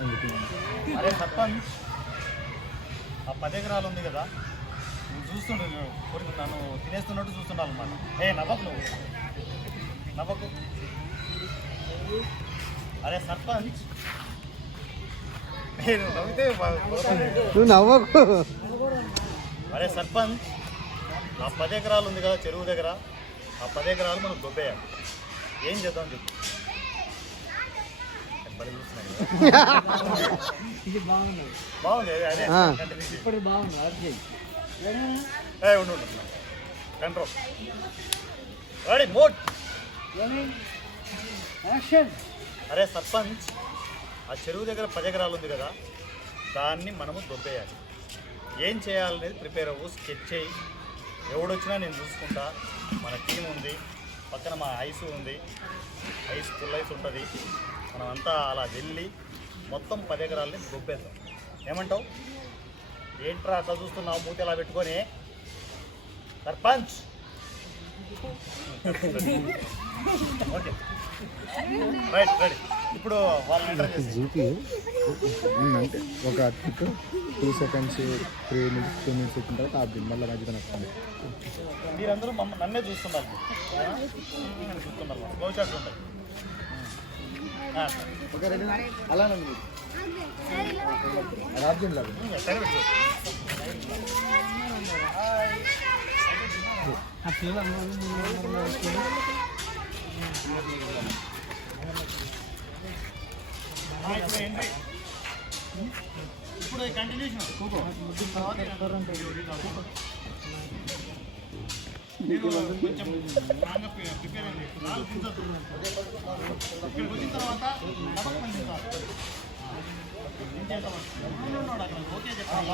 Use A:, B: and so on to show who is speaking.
A: అంతే
B: అరే సర్పంచ్ ఆ పది ఎకరాలు ఉంది కదా నువ్వు చూస్తుండే నన్ను తినేస్తున్నట్టు చూస్తున్నావు అనమాట ఏ నవ్వకు నువ్వు. నవ్వకు. అరే సర్పంచ్ నువ్వు నవ్వితే.
A: నువ్వు నవ్వకు.
B: అరే సర్పంచ్ ఆ పది ఎకరాలు ఉంది కదా చెరువు దగ్గర ఆ పది ఎకరాలు మనం దొబ్బేయాలి. ఏం చేద్దాం చెప్పు.
C: ఇది బాగున్నది
B: బాగుంది అదే
C: ఇప్పుడు బాగుంది అర్జున్
B: ఏ ఉండు కంట్రోల్ రెడీ మోడ్
C: యాక్షన్
B: అరే సర్పంచ్ ఆ చెరువు దగ్గర పది ఎకరాలు ఉంది కదా దాన్ని మనము దొబ్బేయాలి ఏం చేయాలనేది ప్రిపేర్ అవ్వు స్కెచ్ చేయి. ఎవడొచ్చినా నేను చూసుకుంటా. మన టీం ఉంది. పక్కన మా ఐస్ ఉంది. ఐస్ ఫుల్ ఐస్ ఉంటుంది. మనం అంతా అలా వెళ్ళి మొత్తం పది ఎకరాలని దొబ్బేద్దాం ఏమంటావు? ఏంట్రా అట్లా చూస్తున్నావు? మూతి అలా పెట్టుకొని? సర్పంచ్! ఓకే. రైట్ రెడీ ఇప్పుడు
A: అంటే ఒక tick two seconds three minutes two minutes వచ్చిన తర్వాత ఆపి మళ్ళీ మధ్యలో వస్తుంది
B: మీరందరూ మమ్మ నన్నే చూస్తున్నారు. ఆ? చూస్తున్నారు. ఫ్లో ఉంటాయి.
A: అలానే రాజ్యం లాగా
B: ఇప్పుడు కంటిన్యూషన్ ఇప్పుడు మీరు కొంచెం స్ట్రాంగ్గా ప్రిపేర్ ఇక్కడికి వచ్చిన తర్వాత డబక్ మంది దించాలి. ఓకే చెప్పాలి